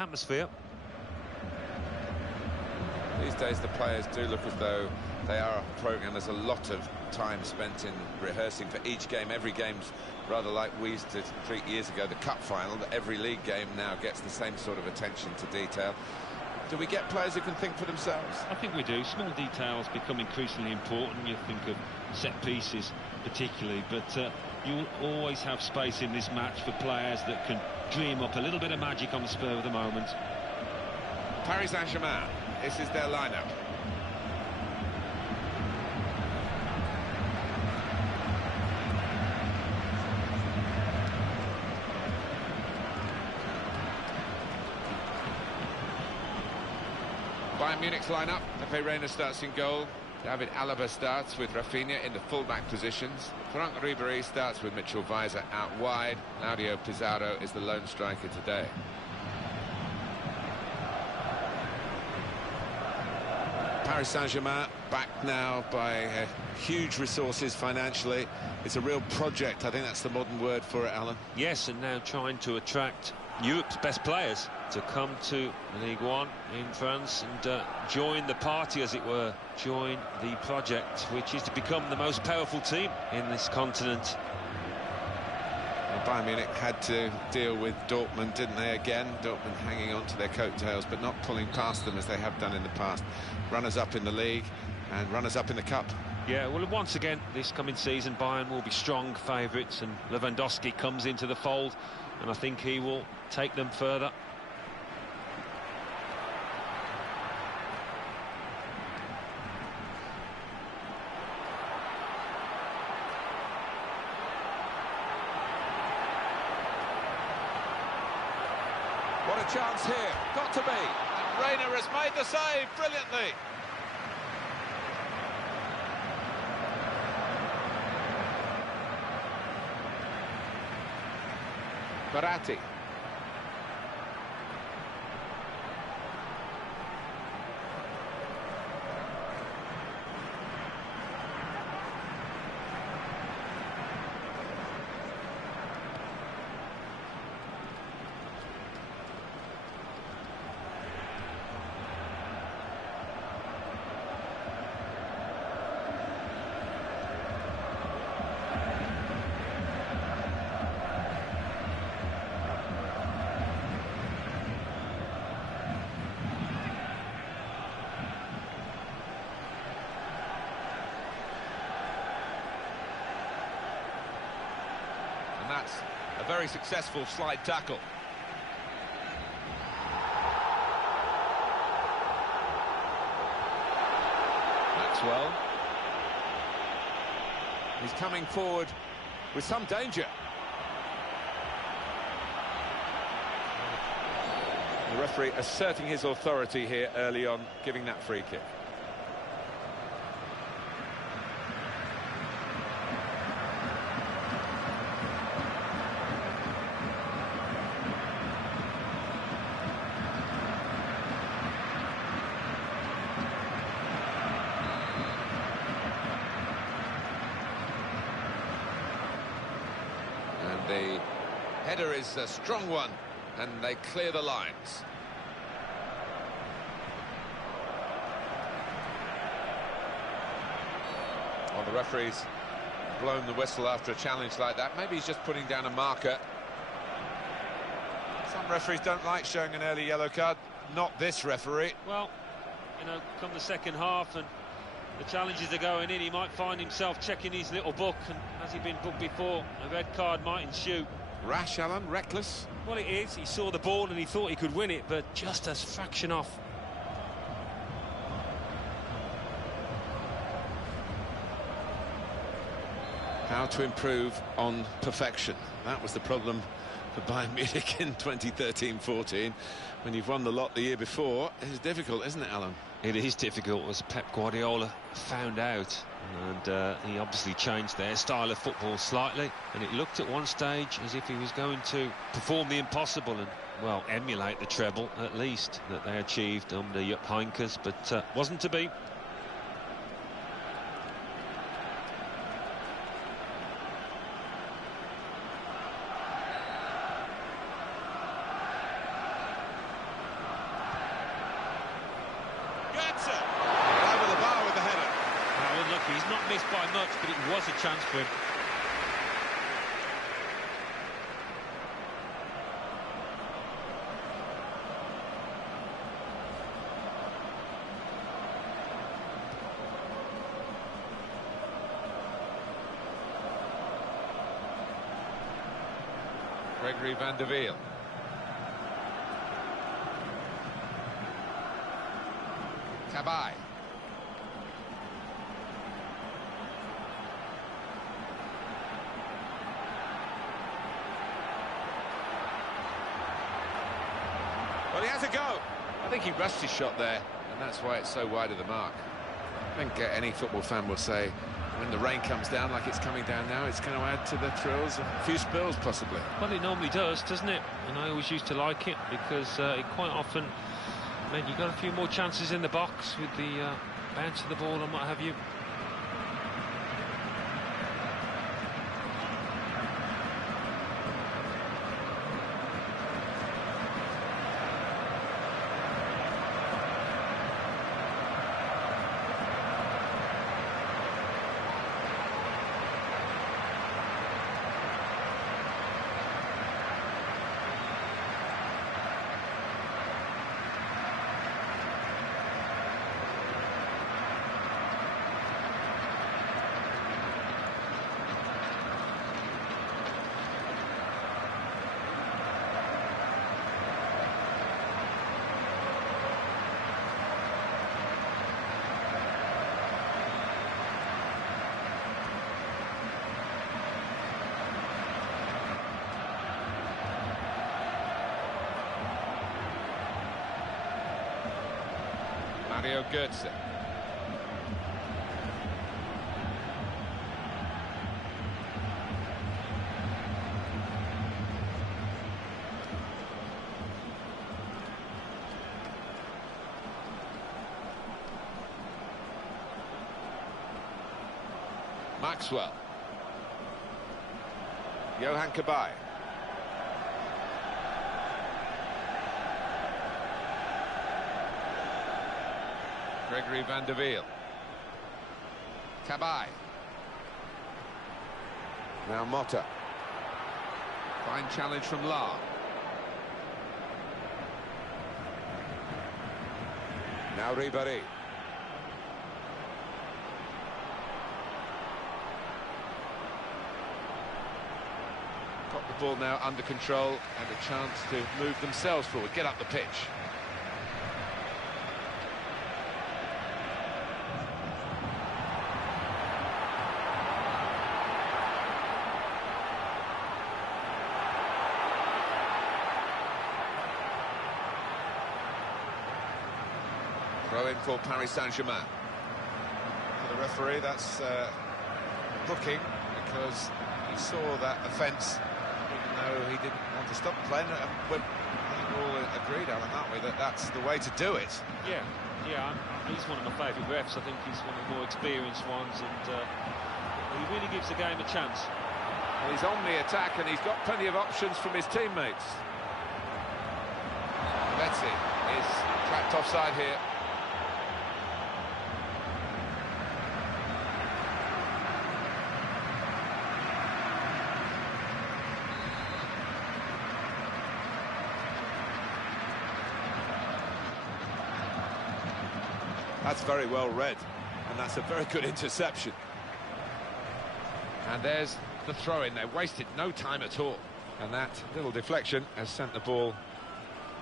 atmosphere. These days the players do look as though they are a programme. There's a lot of time spent in rehearsing for each game. Every game's rather like we used to treat years ago, the cup final, that every league game now gets the same sort of attention to detail. Do we get players who can think for themselves? I think we do. Small details become increasingly important. You think of set pieces particularly, but you'll always have space in this match for players that can dream up a little bit of magic on the spur of the moment. Paris Saint-Germain, this is their lineup. Bayern Munich's lineup. Pepe Reina starts in goal. David Alaba starts with Rafinha in the full-back positions. Franck Ribéry starts with Mitchell Weiser out wide. Claudio Pizarro is the lone striker today. Paris Saint-Germain back now by huge resources financially. It's a real project. I think that's the modern word for it, Alan. Yes, and now trying to attract Europe's best players to come to Ligue 1 in France and join the party, as it were, join the project, which is to become the most powerful team in this continent. Well, Bayern Munich had to deal with Dortmund, didn't they, again? Dortmund hanging on to their coattails, but not pulling past them as they have done in the past. Runners-up in the league and runners-up in the cup. Yeah, well, once again, this coming season, Bayern will be strong favourites, and Lewandowski comes into the fold, and I think he will take them further. What a chance here, got to be. And Reina has made the save brilliantly. Baratti. That's a very successful slide tackle. Maxwell. He's coming forward with some danger. The referee asserting his authority here early on, giving that free kick. The header is a strong one, and they clear the lines. Well, the referee's blown the whistle after a challenge like that. Maybe he's just putting down a marker. Some referees don't like showing an early yellow card. Not this referee. Well, you know, come the second half and the challenges are going in, he might find himself checking his little book, and has he been booked before? A red card might ensue. Rash, Alan, reckless? Well, it is. He saw the ball and he thought he could win it, but just a fraction off. How to improve on perfection. That was the problem for Bayern Munich in 2013-14. When you've won the lot the year before, it's difficult, isn't it, Alan? It is difficult, as Pep Guardiola found out, and he obviously changed their style of football slightly, and it looked at one stage as if he was going to perform the impossible and, well, emulate the treble, at least, that they achieved under Jupp Heynckes, but wasn't to be. Spencer! Over the bar with the header. Well, unlucky. He's not missed by much, but it was a chance for him. Gregory van der Wiel. Cabai. Well, he has a go. I think he rushed his shot there, and that's why it's so wide of the mark. I think any football fan will say, when the rain comes down like it's coming down now, it's going to add to the thrills, a few spills possibly. Well, it normally does, doesn't it? And I always used to like it because it quite often meant you got a few more chances in the box with the bounce of the ball and what have you. Mario Götze. Maxwell. Johan Cabai. Gregory van der Wiel. Cabai. Now Motta. Fine challenge from La. Now Ribéry. Got the ball now under control and a chance to move themselves forward, get up the pitch. Throw in for Paris Saint-Germain. For the referee, that's booking because he saw that offence, even though he didn't want to stop the play. And I think we're all agreed, Alan, aren't we, that that's the way to do it? Yeah, he's one of my favourite refs. I think he's one of the more experienced ones, and he really gives the game a chance. Well, he's on the attack and he's got plenty of options from his teammates. Betsy is trapped offside here. That's very well read, and that's a very good interception. And there's the throw-in. They wasted no time at all. And that little deflection has sent the ball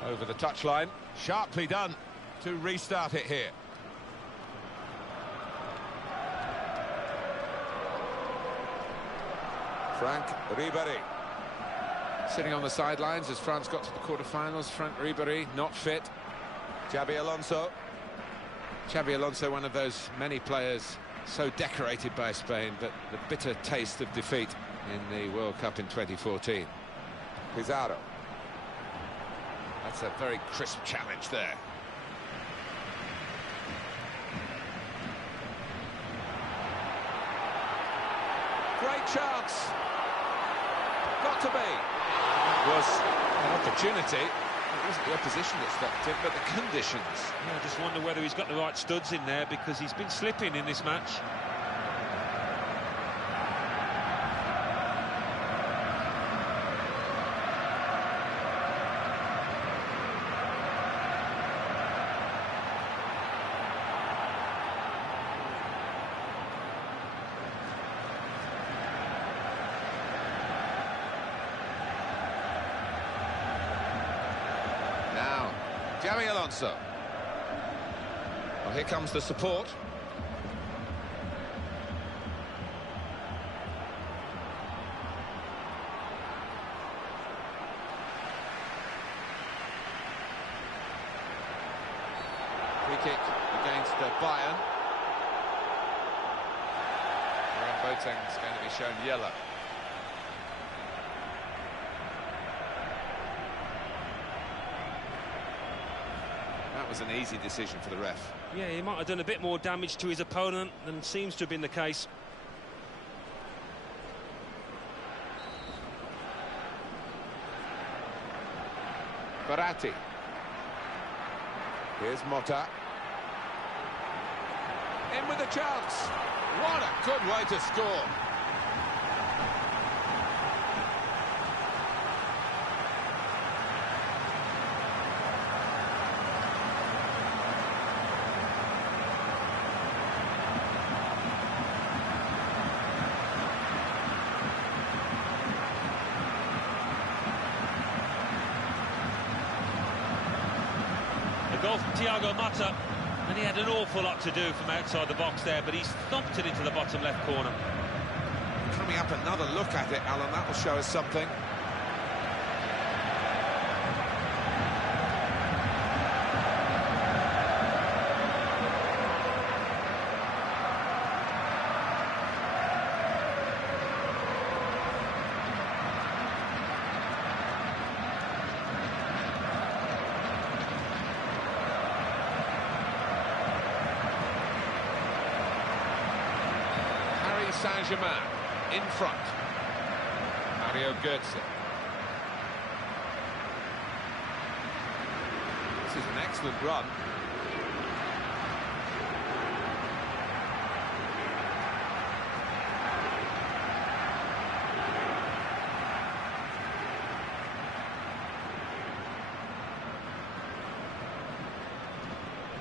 over the touchline. Sharply done to restart it here. Franck Ribéry. Sitting on the sidelines as France got to the quarter-finals. Franck Ribéry not fit. Xabi Alonso. Xabi Alonso, one of those many players so decorated by Spain, but the bitter taste of defeat in the World Cup in 2014. Pizarro. That's a very crisp challenge there. Great chance. Got to be. That was an opportunity, It wasn't the opposition that stopped him, but the conditions. Yeah, I just wonder whether he's got the right studs in there, because he's been slipping in this match. Xabi Alonso. Well, here comes the support. Free kick against Bayern. Boateng's going to be shown yellow. That was an easy decision for the ref. Yeah, he might have done a bit more damage to his opponent than seems to have been the case. Verratti. Here's Motta. In with a chance. What a good way to score. Goal from Thiago Motta, and he had an awful lot to do from outside the box there, but he's thumped it into the bottom left corner. Coming up, another look at it, Alan, that will show us something. Saint-Germain in front. Mario Götze. This is an excellent run.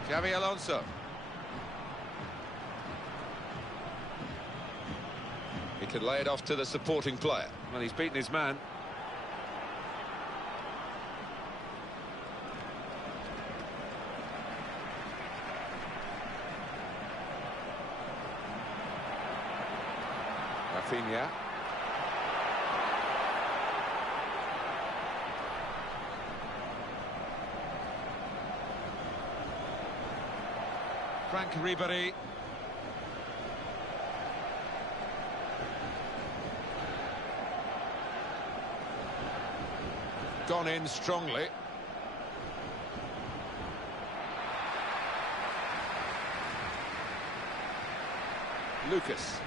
Xabi Alonso. He could lay it off to the supporting player. Well, he's beaten his man. Rafinha. Frank Ribéry. Gone in strongly. Lucas.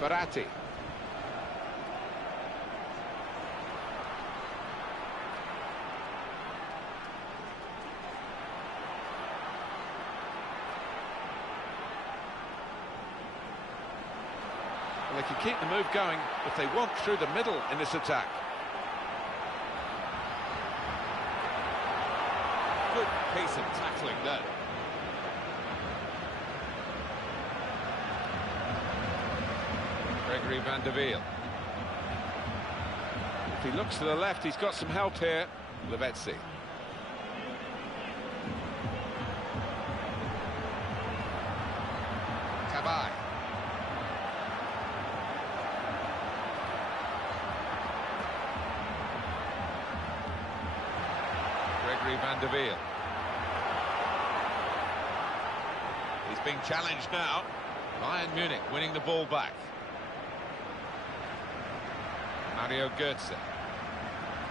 Verratti. They can keep the move going if they want through the middle in this attack. Good piece of tackling there. Gregory van der Wiel. If he looks to the left, he's got some help here. Lavezzi. Cabaye. Gregory van der Wiel. He's being challenged now. Bayern Munich winning the ball back. Mario Götze.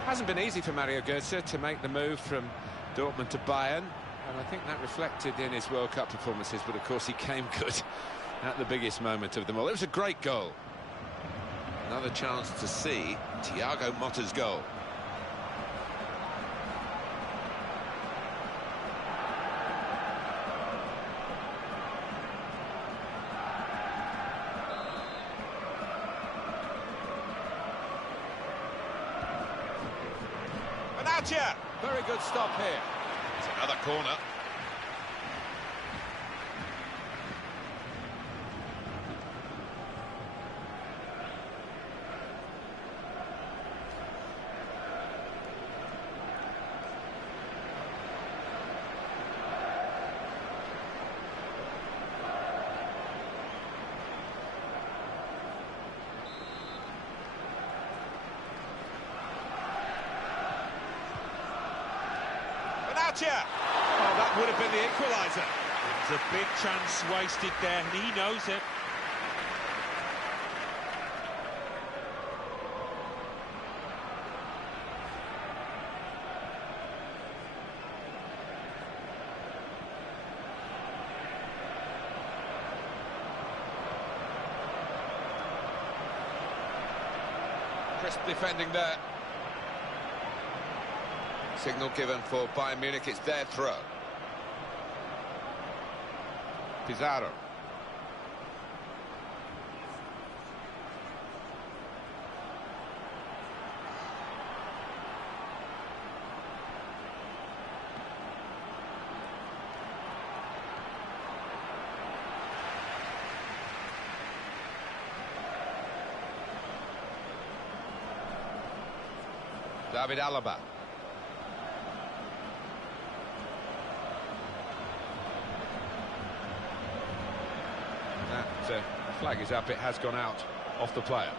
Hasn't been easy for Mario Götze to make the move from Dortmund to Bayern, and I think that reflected in his World Cup performances, but of course he came good at the biggest moment of them all. It was a great goal. Another chance to see Thiago Motta's goal. Very good stop here. It's another corner. Oh, that would have been the equaliser. It's a big chance wasted there, and he knows it. Crisp defending there. Signal given for Bayern Munich, it's their throw. Pizarro. David Alaba. That flag is up, it has gone out off the player.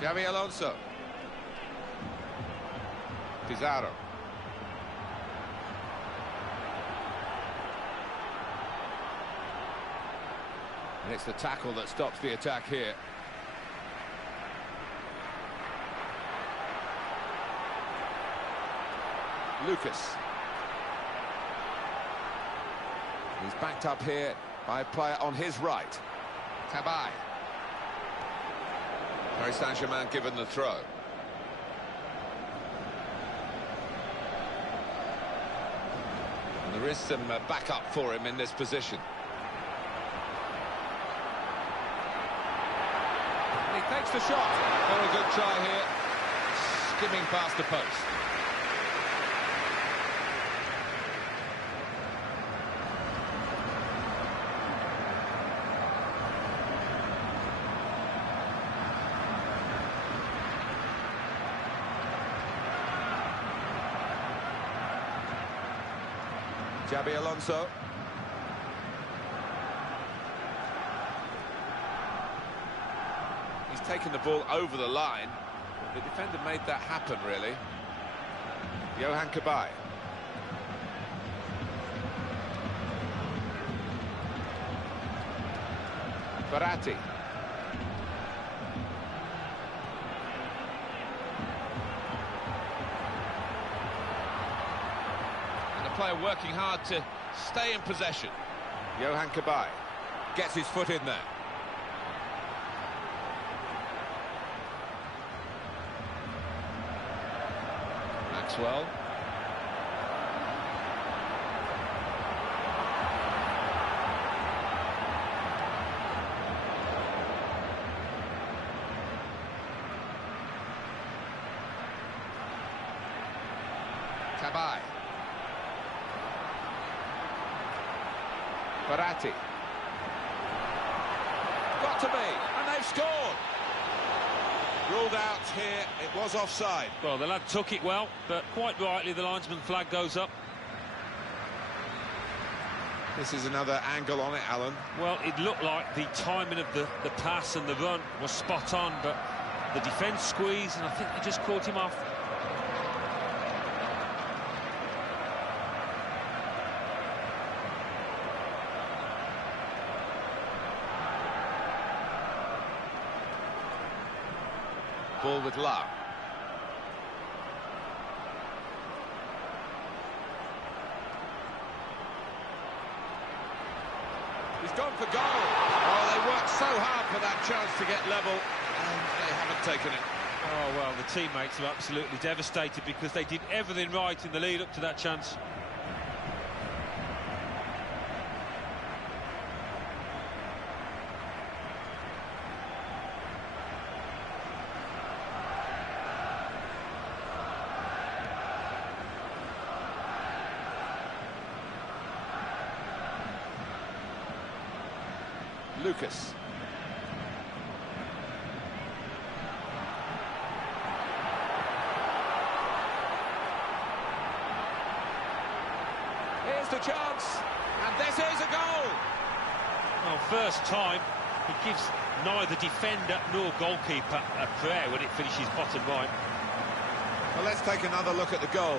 Xabi Alonso. Pizarro. And it's the tackle that stops the attack here. Lucas. He's backed up here by a player on his right. Tabai. Paris Saint-Germain given the throw. And there is some backup for him in this position. And he takes the shot. Very good try here. Skimming past the post. Xabi Alonso. He's taken the ball over the line. The defender made that happen, really. Yohan Cabaye. Verratti. Player working hard to stay in possession. Yohan Cabaye gets his foot in there. Maxwell. Cabaye. Verratti. Got to be, and they've scored. Ruled out here, it was offside. Well, the lad took it well, but quite rightly the linesman flag goes up. This is another angle on it, Alan. Well, it looked like the timing of the pass and the run was spot on, but the defence squeezed, and I think they just caught him off. Ball with love. He's gone for goal. Oh, they worked so hard for that chance to get level, and they haven't taken it. Oh, well, the teammates are absolutely devastated because they did everything right in the lead up to that chance. Lucas. Here's the chance, and this is a goal. Well, first time, he gives neither defender nor goalkeeper a prayer when it finishes bottom right. Well, let's take another look at the goal.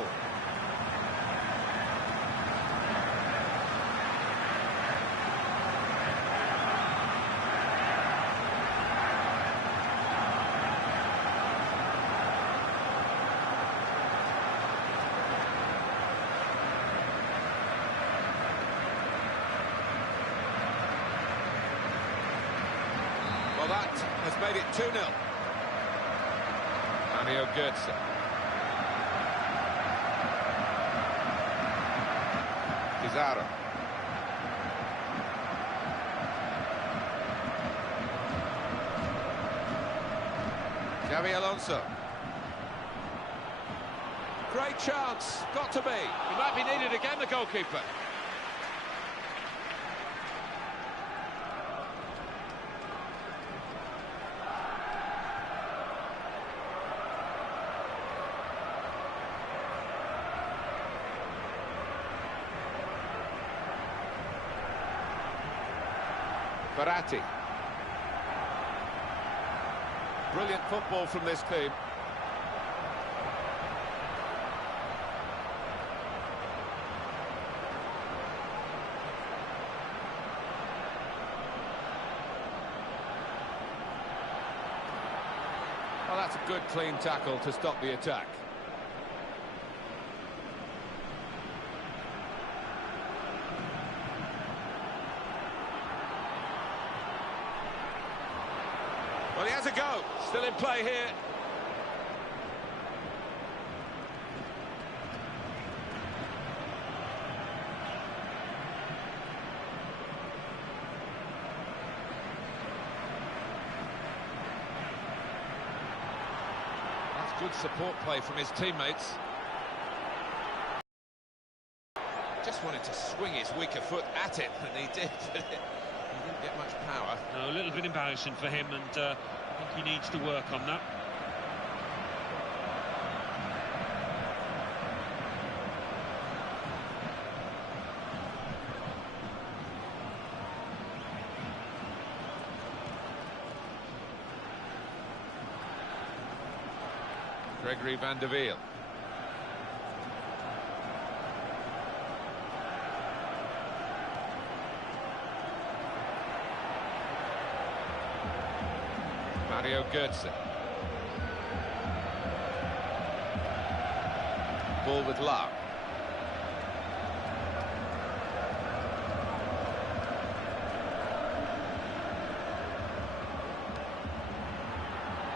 Well, that has made it 2-0. Mario Götze. Pizarro. Xabi Alonso. Great chance, got to be. He might be needed again, the goalkeeper. Verratti. Brilliant football from this team. Well, that's a good clean tackle to stop the attack. Well, he has a go. Still in play here. That's good support play from his teammates. Just wanted to swing his weaker foot at it, and he did. He didn't get much power. No, a little bit embarrassing for him, and I think he needs to work on that. Gregory van der Wiel. Mario Götze. Ball with Lau.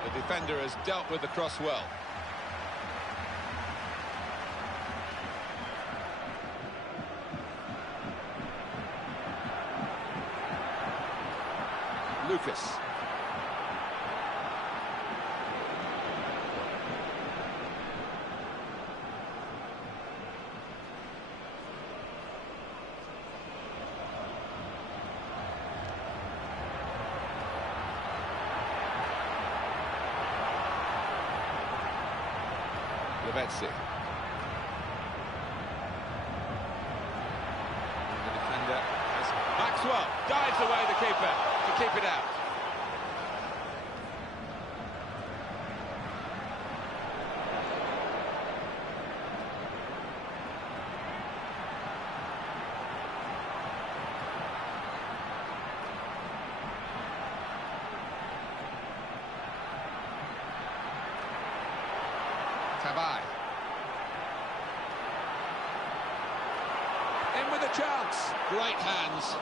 The defender has dealt with the cross well. Lucas. Levetzi. The defender has Maxwell dives away the keeper to keep it out. Tabai. In with a chance. Great hands.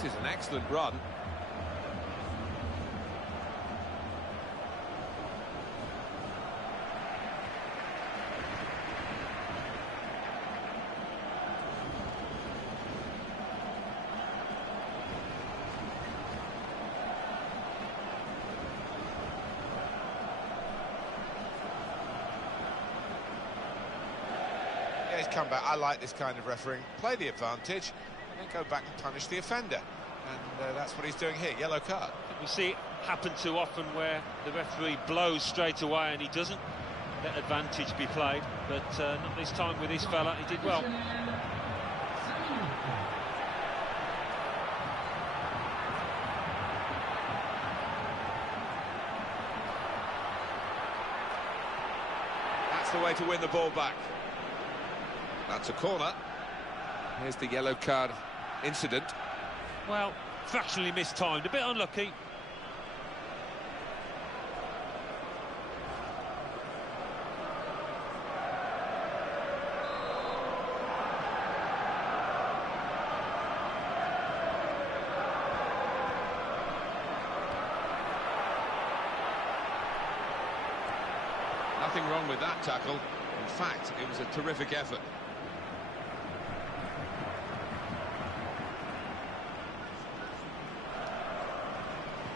This is an excellent run. He's come back. I like this kind of refereeing. Play the advantage and then go back and punish the offender. And that's what he's doing here. Yellow card. We see it happen too often where the referee blows straight away and he doesn't let advantage be played. But not this time with this fella. He did well. That's the way to win the ball back. That's a corner. Here's the yellow card incident. Well, fractionally mistimed, a bit unlucky. Nothing wrong with that tackle. In fact, it was a terrific effort.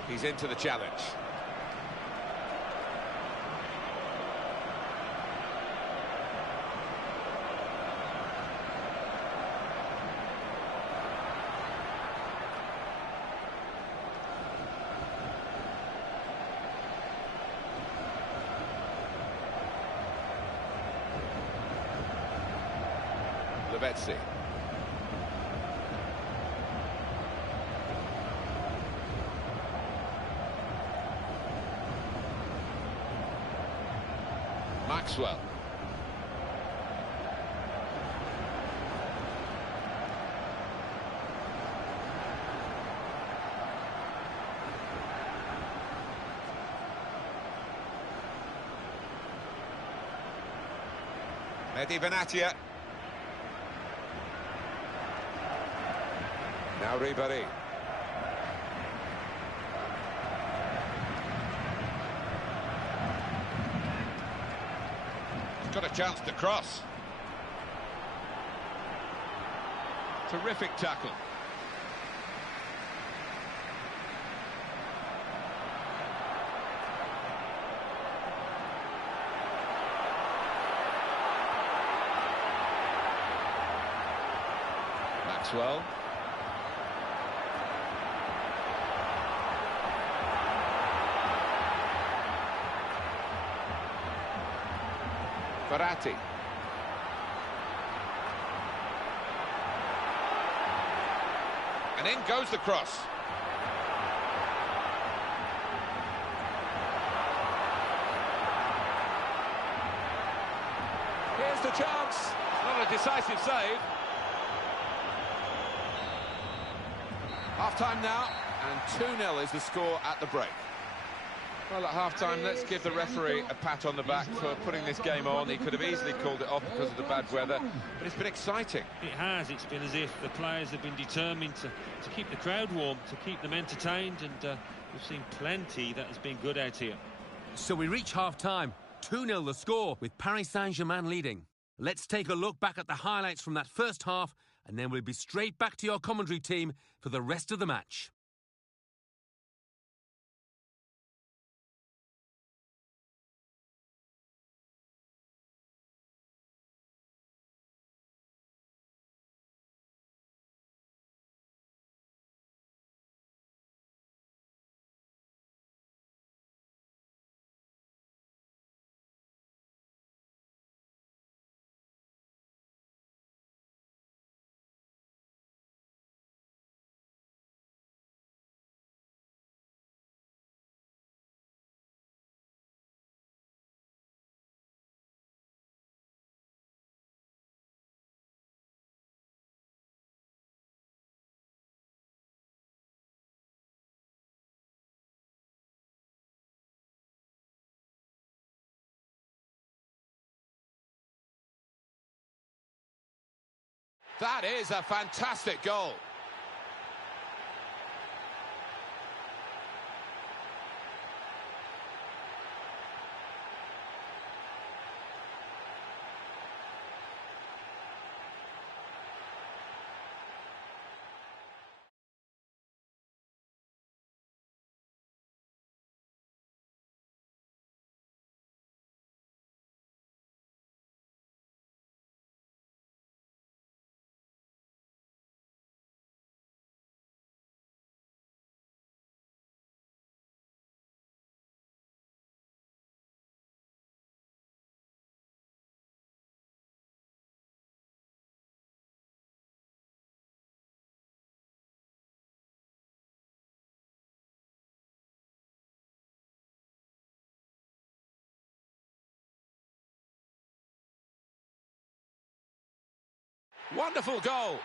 He's into the challenge. Lavezzi. Maxwell. Mehdi Benatia. Now Ribéry. Got a chance to cross. Terrific tackle. Maxwell. Verratti. And in goes the cross. Here's the chance. Not a decisive save. Half-time now, and 2-0 is the score at the break. Well, at half-time, let's give the referee a pat on the back for putting this game on. He could have easily called it off because of the bad weather, but it's been exciting. It has. It's been as if the players have been determined to keep the crowd warm, to keep them entertained, and we've seen plenty that has been good out here. So we reach half-time, 2-0 the score, with Paris Saint-Germain leading. Let's take a look back at the highlights from that first half, and then we'll be straight back to your commentary team for the rest of the match. That is a fantastic goal. Wonderful goal.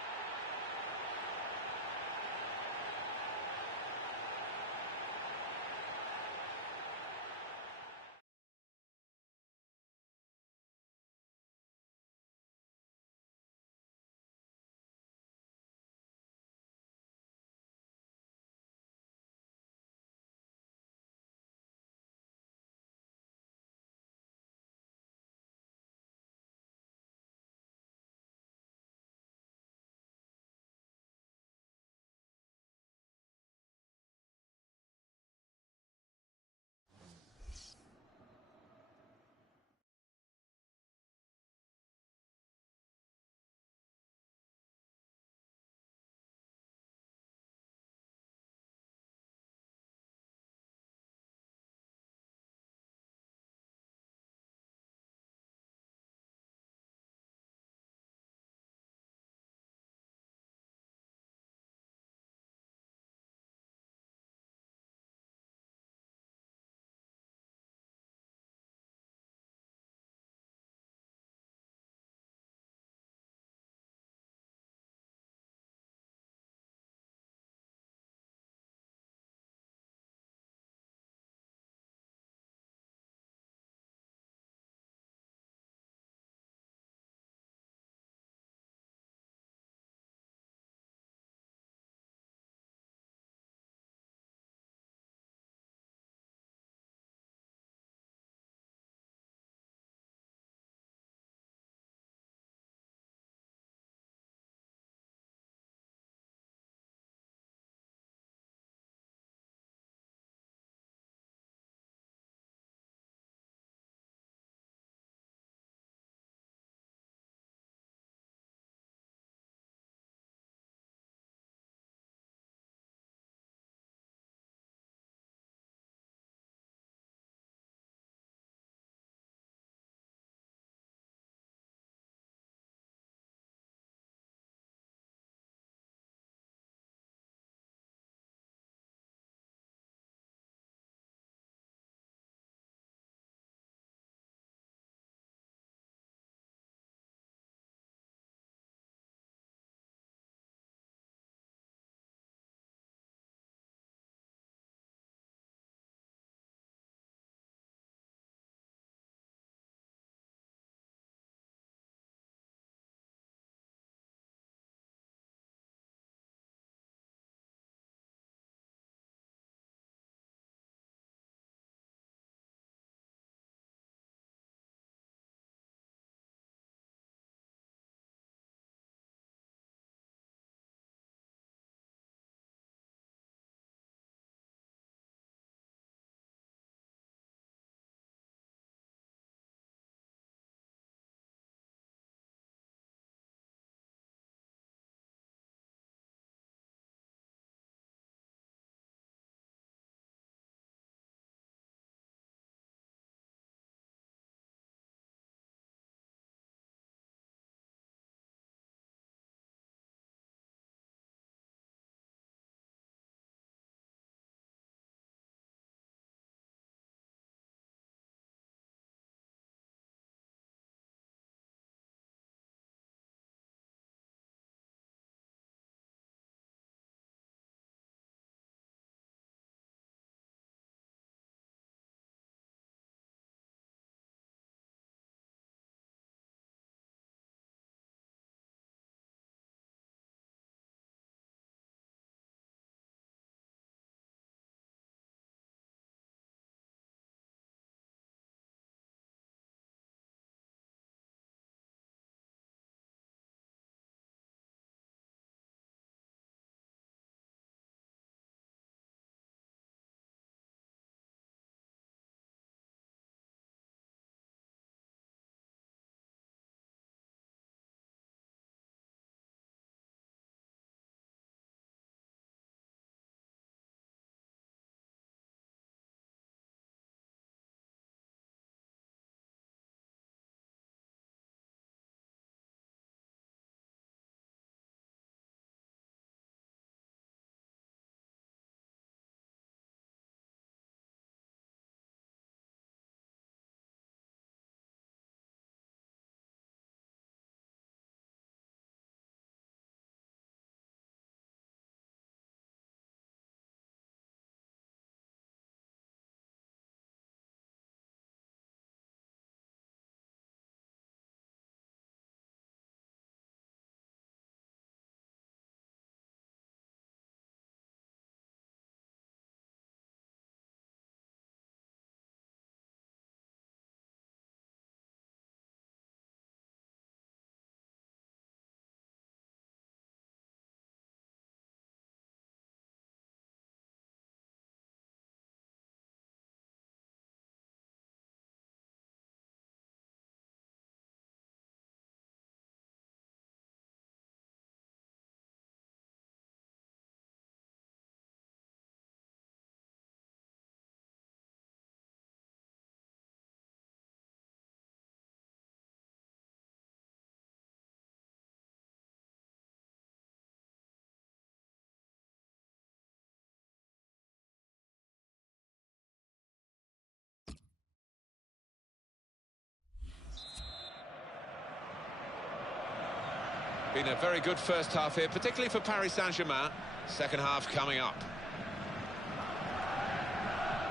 Been a very good first half here, particularly for Paris Saint-Germain. Second half coming up.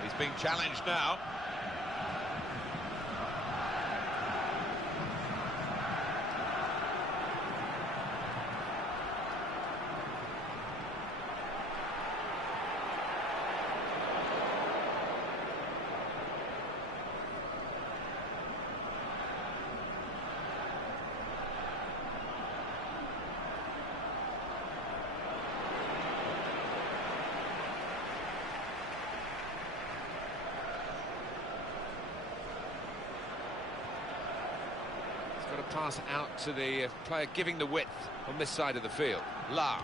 He's being challenged now. Got to pass out to the player giving the width on this side of the field. La.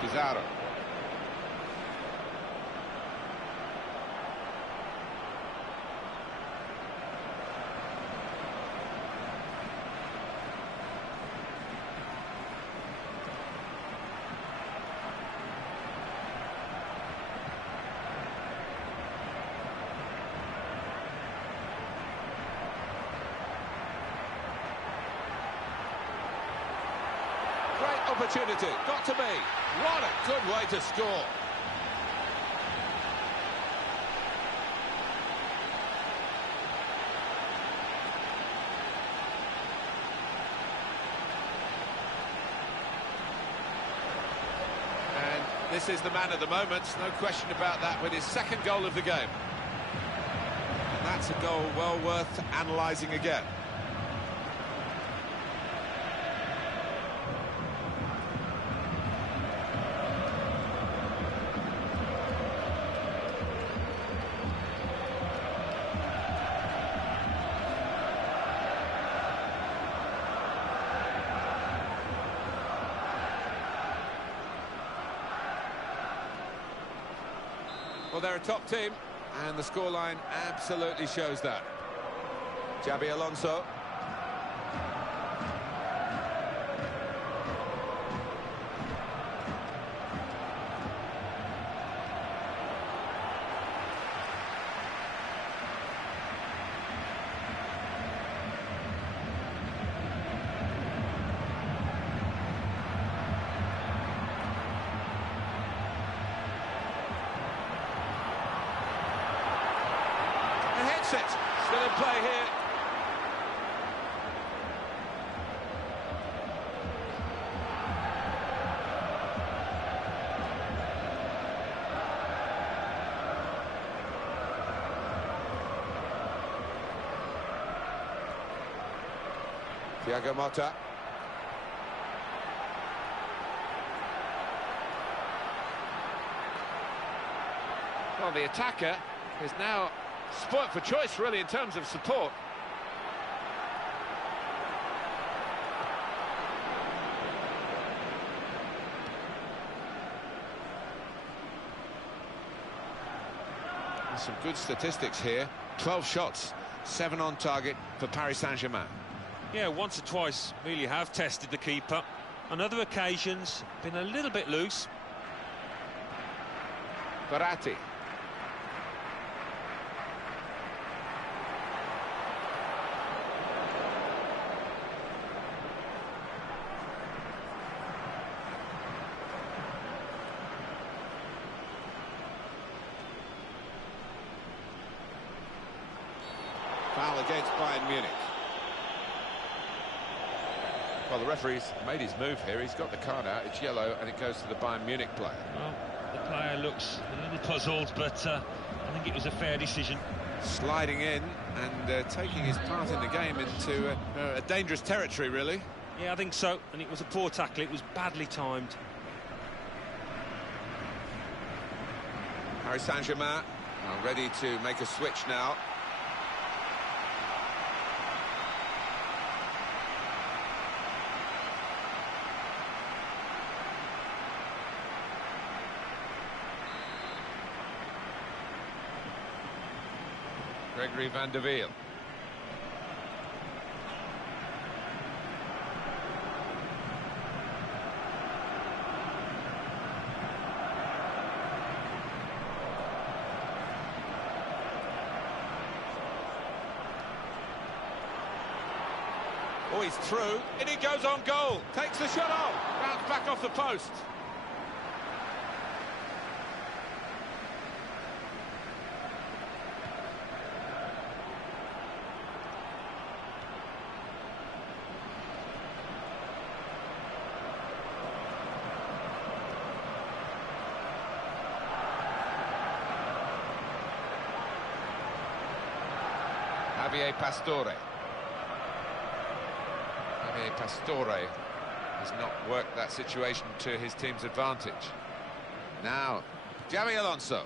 Pizarro. Great opportunity, got to be. What a good way to score. And this is the man of the moment, no question about that, with his second goal of the game. And that's a goal well worth analysing again. Well, they're a top team, and the scoreline absolutely shows that. Xabi Alonso. Hits it. Still in play here. Thiago Motta. Well, the attacker is now spoilt for choice, really, in terms of support. There's some good statistics here. 12 shots, 7 on target for Paris Saint-Germain. Yeah, once or twice really have tested the keeper. On other occasions, been a little bit loose. Verratti. Foul against Bayern Munich. Well, the referee's made his move here. He's got the card out. It's yellow, and it goes to the Bayern Munich player. Well, the player looks a little puzzled, but I think it was a fair decision. Sliding in and taking his part in the game into a dangerous territory, really. Yeah, I think so. And it was a poor tackle. It was badly timed. Paris Saint-Germain are ready to make a switch now. Gregory van der Wiel. Oh, he's through, and he goes on goal, takes the shot off, bounce back off the post. Javier Pastore. Javier Pastore has not worked that situation to his team's advantage. Now, Xabi Alonso.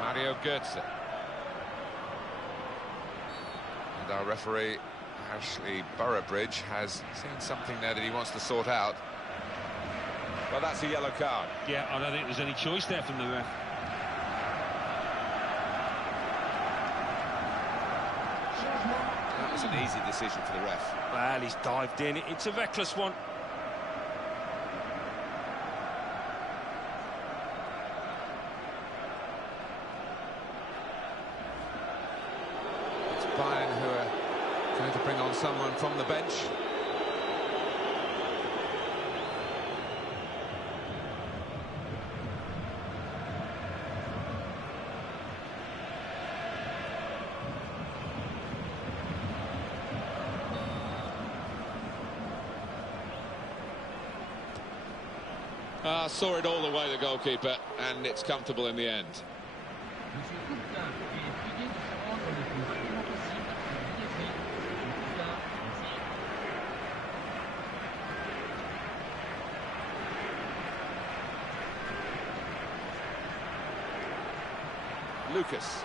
Mario Götze. And our referee, Ashley Burrowbridge, has seen something there that he wants to sort out. Well, that's a yellow card. Yeah, I don't think there's any choice there from the ref. That was an easy decision for the ref. Well, he's dived in. It's a reckless one. It's Bayern who are going to bring on someone from the bench. Saw it all the way, the goalkeeper, and it's comfortable in the end. Lucas.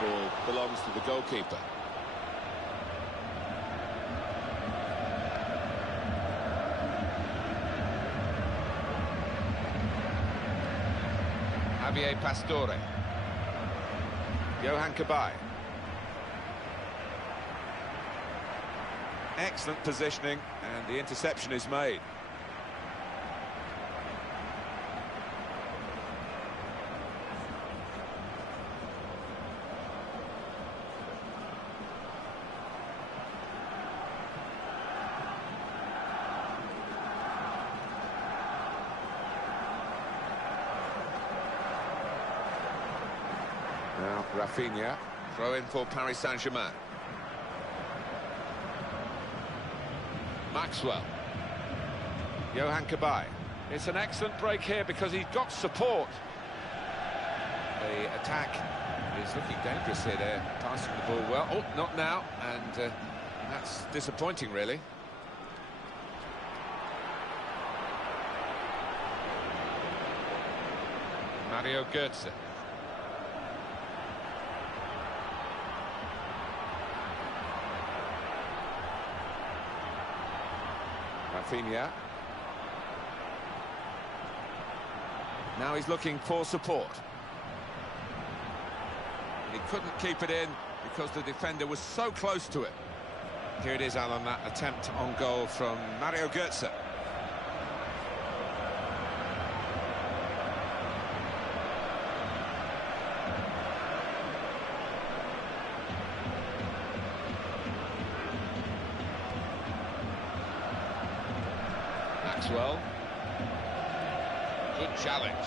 Ball belongs to the goalkeeper. Javier Pastore. Johan Cabaye. Excellent positioning, and the interception is made. Now Rafinha, throw in for Paris Saint-Germain. Maxwell. Johan Cabaye. It's an excellent break here because he's got support. The attack is looking dangerous here. They're passing the ball well. Oh, not now. And that's disappointing, really. Mario Götze. Rafinha. Now he's looking for support. He couldn't keep it in because the defender was so close to it. Here it is, Alan, that attempt on goal from Mario Götze. Maxwell. Good challenge.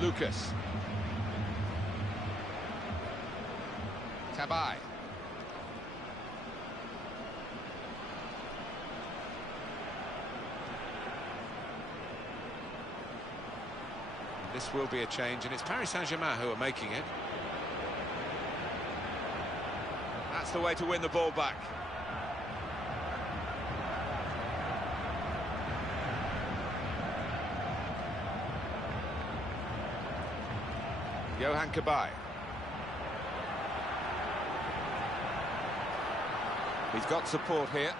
Lucas. Cabaye. This will be a change, and it's Paris Saint-Germain who are making it. That's the way to win the ball back. Johan Kabay. He's got support here.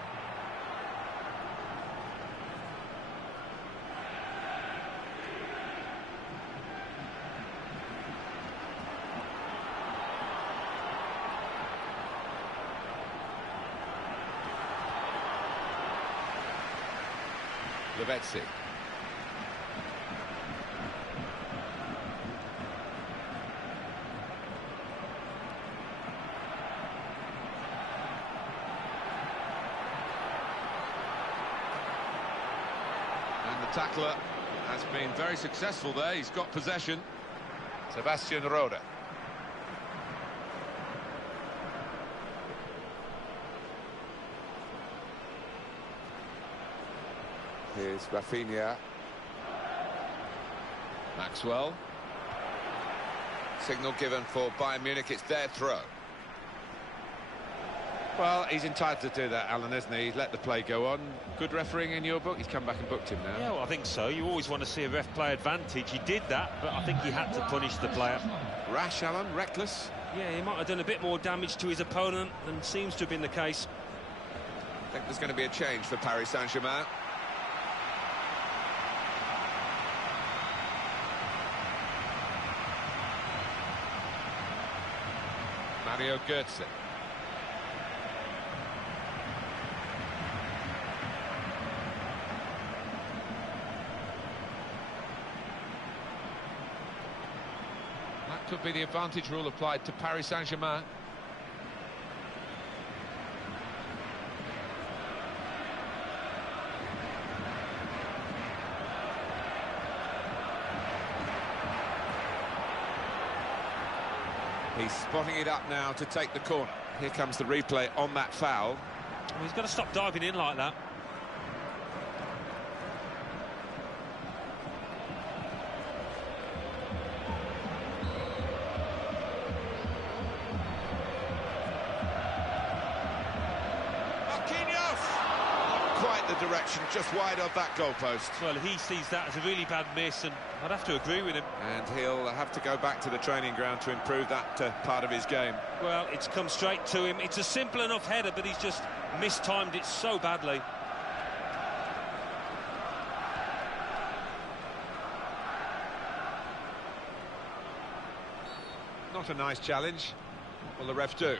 Lavezzi. And the tackler has been very successful there. He's got possession. Sebastian Rode. Here's Rafinha. Maxwell. Signal given for Bayern Munich. It's their throw. Well, he's entitled to do that, Alan, isn't he? He's let the play go on. Good refereeing in your book. He's come back and booked him now. Yeah, well, I think so. You always want to see a ref play advantage. He did that, but I think he had to punish the player. Rash, Alan, reckless. Yeah, he might have done a bit more damage to his opponent than seems to have been the case. I think there's going to be a change for Paris Saint-Germain. Mario Götze. That could be the advantage rule applied to Paris Saint-Germain. He's spotting it up now to take the corner. Here comes the replay on that foul. Well, he's got to stop diving in like that. Quite the direction, just wide of that goalpost. Well, he sees that as a really bad miss, and I'd have to agree with him. And he'll have to go back to the training ground to improve that part of his game. Well, it's come straight to him. It's a simple enough header, but he's just mistimed it so badly. Not a nice challenge. Will the ref do?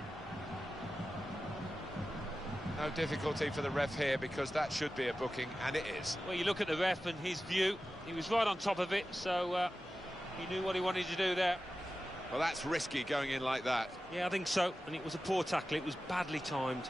No difficulty for the ref here, because that should be a booking, and it is. Well, you look at the ref and his view. He was right on top of it, so he knew what he wanted to do there. Well, that's risky going in like that. Yeah, I think so. And it was a poor tackle. It was badly timed.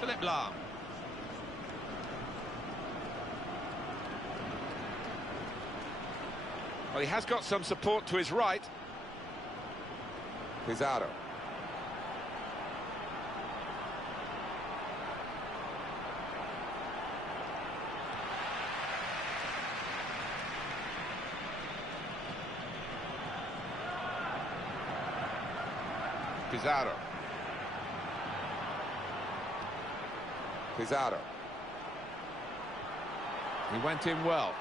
Philipp Lahm. Well, he has got some support to his right. Pizarro. Pizarro. Pizarro. He went in well.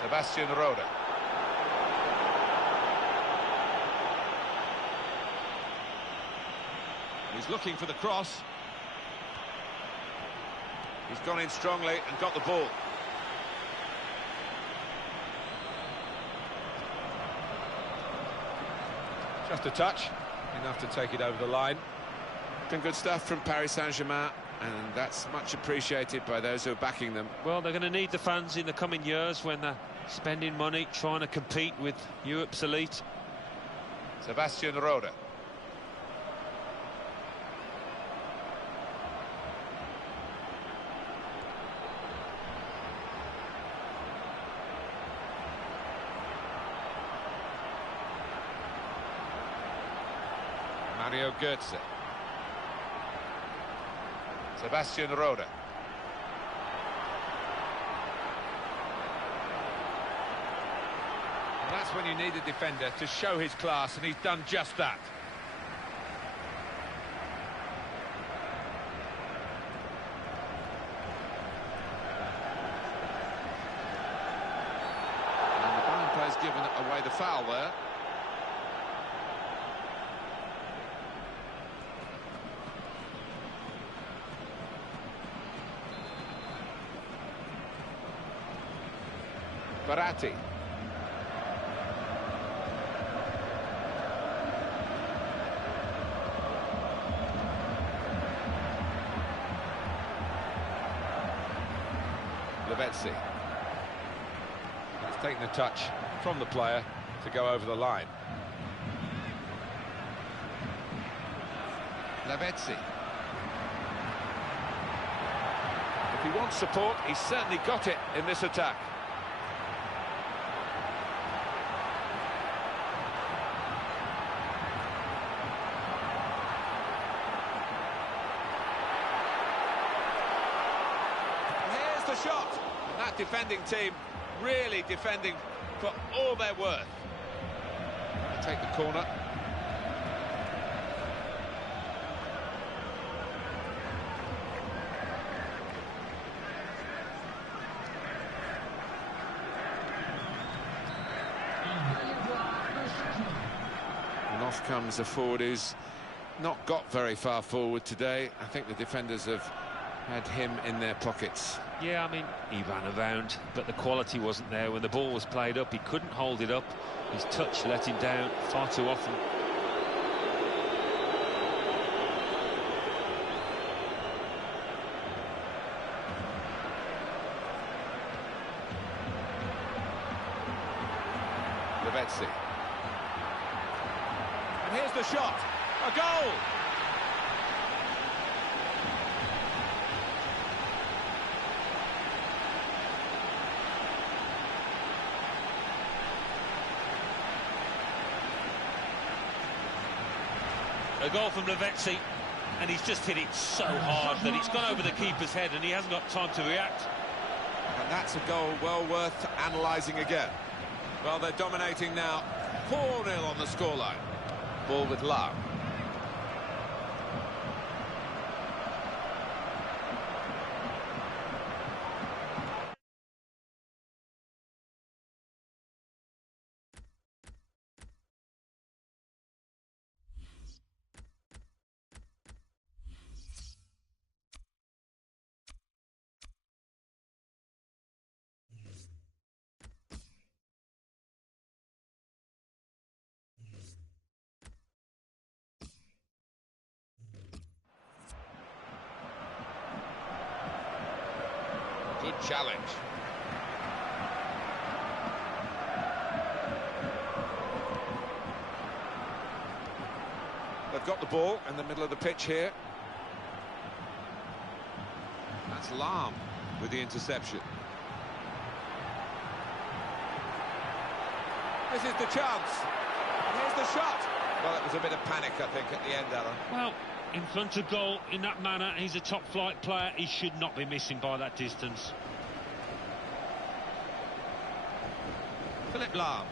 Sebastian Rode. He's looking for the cross. He's gone in strongly and got the ball. Just a touch, enough to take it over the line. Some good stuff from Paris Saint-Germain, and that's much appreciated by those who are backing them. Well, they're going to need the fans in the coming years when they're spending money trying to compete with Europe's elite. Sebastian Rode. Mario Götze. Sebastian Rode. And that's when you need a defender to show his class, and he's done just that. And the Bayern player's given away the foul there. Verratti. Lavezzi. He's taken a touch from the player to go over the line. Lavezzi. If he wants support, he's certainly got it in this attack. Shot, and that defending team really defending for all they're worth. They take the corner. And off comes a forward who's not got very far forward today. I think the defenders have had him in their pockets. Yeah, I mean, he ran around, but the quality wasn't there. When the ball was played up, he couldn't hold it up. His touch let him down far too often. Lavezzi. And here's the shot. A goal! A goal from Lavezzi, and he's just hit it so hard that it's gone over the keeper's head and he hasn't got time to react. And that's a goal well worth analysing again. Well, they're dominating now. 4-0 on the scoreline. Ball with Lau. Good challenge. They've got the ball in the middle of the pitch here. That's Lahm with the interception. This is the chance. And here's the shot. Well, it was a bit of panic, I think, at the end, Alan. Well, in front of goal in that manner, he's a top-flight player. He should not be missing by that distance. Philipp Lahm.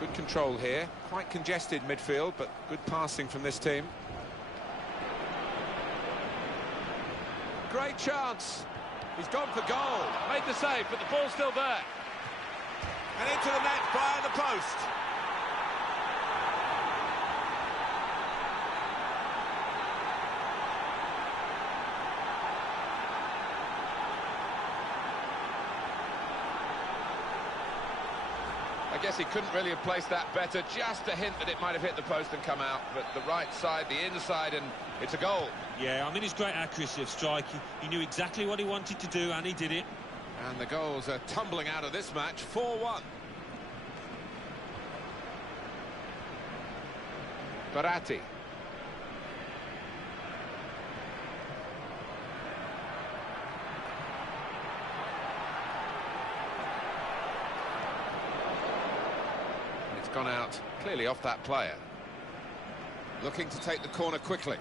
Good control here. Quite congested midfield, but good passing from this team. Great chance. He's gone for goal. Made the save, but the ball's still there. And into the net via the post. I guess he couldn't really have placed that better. Just a hint that it might have hit the post and come out, but the right side, the inside, and it's a goal. Yeah, I mean, his great accuracy of strike. He knew exactly what he wanted to do, and he did it. And the goals are tumbling out of this match, 4-1. Verratti. It's gone out clearly off that player. Looking to take the corner quickly.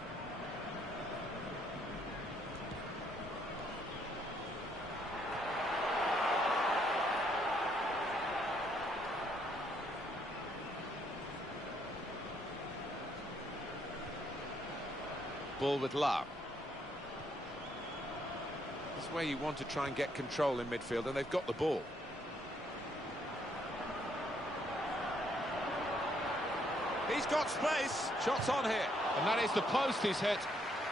Ball with Lam. This is where you want to try and get control in midfield, and they've got the ball. He's got space. Shots on here. And that is the post he's hit,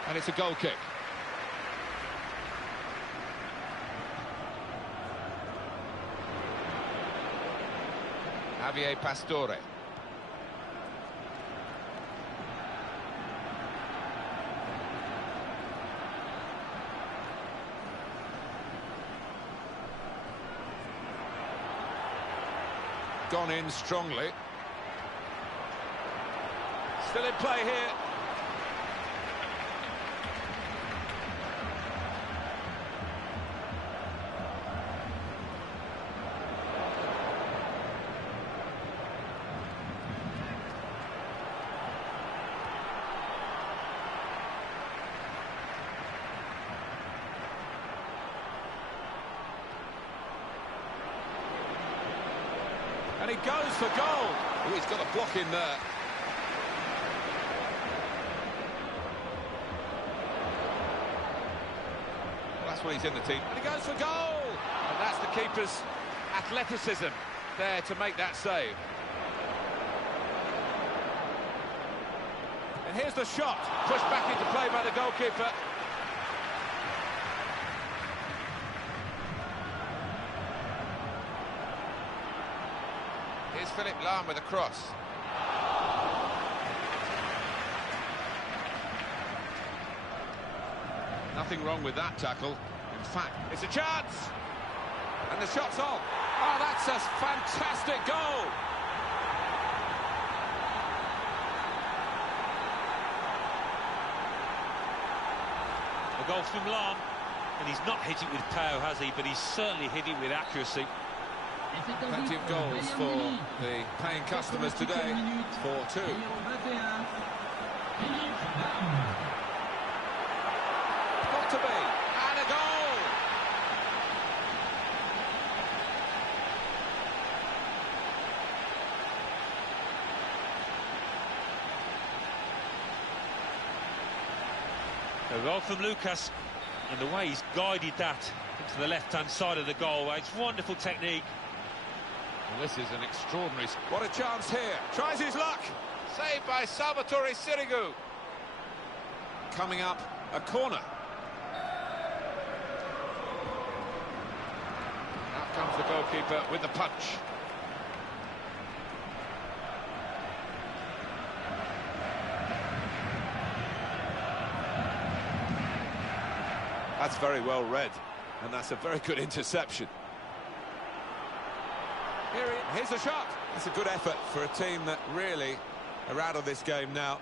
and it's a goal kick. Javier Pastore. Gone in strongly. Still in play here. And he goes for goal. Oh, he's got a block in there. That's when he's in the team. And he goes for goal! And that's the keeper's athleticism there to make that save. And here's the shot. Pushed back into play by the goalkeeper. Here's Philipp Lahm with a cross. Nothing wrong with that tackle. In fact, it's a chance! And the shot's on. Oh, that's a fantastic goal! A goal from Lahm, and he's not hit it with power, has he? But he's certainly hit it with accuracy. Plenty of goals for the paying customers today. 4-2. Got to be. And a goal! A goal from Lucas, and the way he's guided that into the left-hand side of the goal, it's wonderful technique. Well, this is an extraordinary... What a chance here. Tries his luck. Saved by Salvatore Sirigu. Coming up, a corner. Out comes the goalkeeper with the punch. That's very well read, and that's a very good interception. Here's a shot. That's a good effort for a team that really are out of this game now.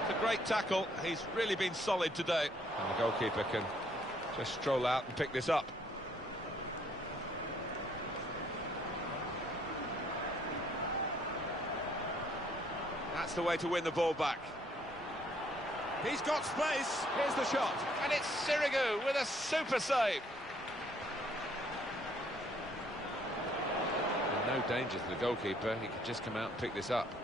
It's a great tackle. He's really been solid today. And the goalkeeper can just stroll out and pick this up. That's the way to win the ball back. He's got space. Here's the shot. And it's Sirigu with a super save. And no danger to the goalkeeper. He could just come out and pick this up.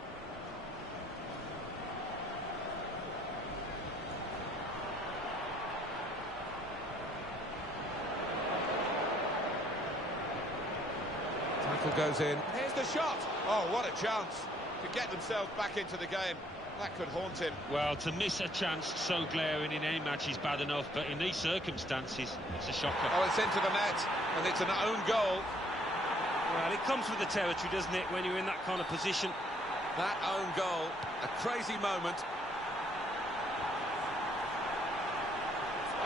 Tackle goes in. Here's the shot. Oh, what a chance to get themselves back into the game. That could haunt him. Well, to miss a chance so glaring in any match is bad enough, but in these circumstances, it's a shocker. Oh, it's into the net, and it's an own goal. Well, it comes with the territory, doesn't it, when you're in that kind of position? That own goal, a crazy moment.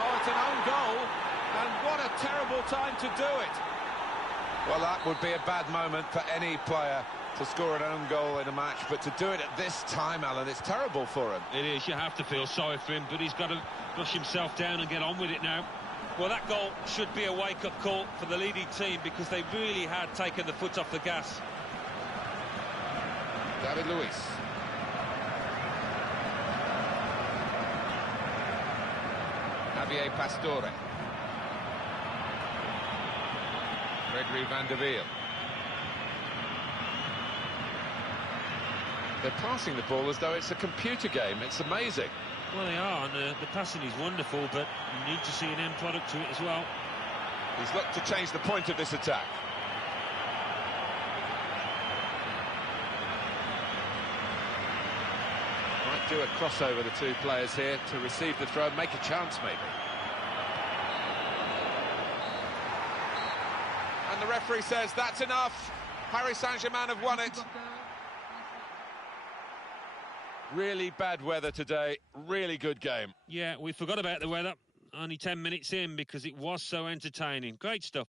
Oh, it's an own goal, and what a terrible time to do it. Well, that would be a bad moment for any player to score an own goal in a match, but to do it at this time, Alan, it's terrible for him. It is, you have to feel sorry for him, but he's got to brush himself down and get on with it now. Well, that goal should be a wake-up call for the leading team, because they really had taken the foot off the gas. David Luiz. Javier Pastore. Gregory van der Wiel. They're passing the ball as though it's a computer game. It's amazing. Well, they are, and the passing is wonderful, but you need to see an end product to it as well. He's looked to change the point of this attack. Might do a crossover, the two players here, to receive the throw, make a chance maybe. And the referee says that's enough. Paris Saint-Germain have won it. Really bad weather today, really good game. Yeah, we forgot about the weather. Only 10 minutes in, because it was so entertaining. Great stuff.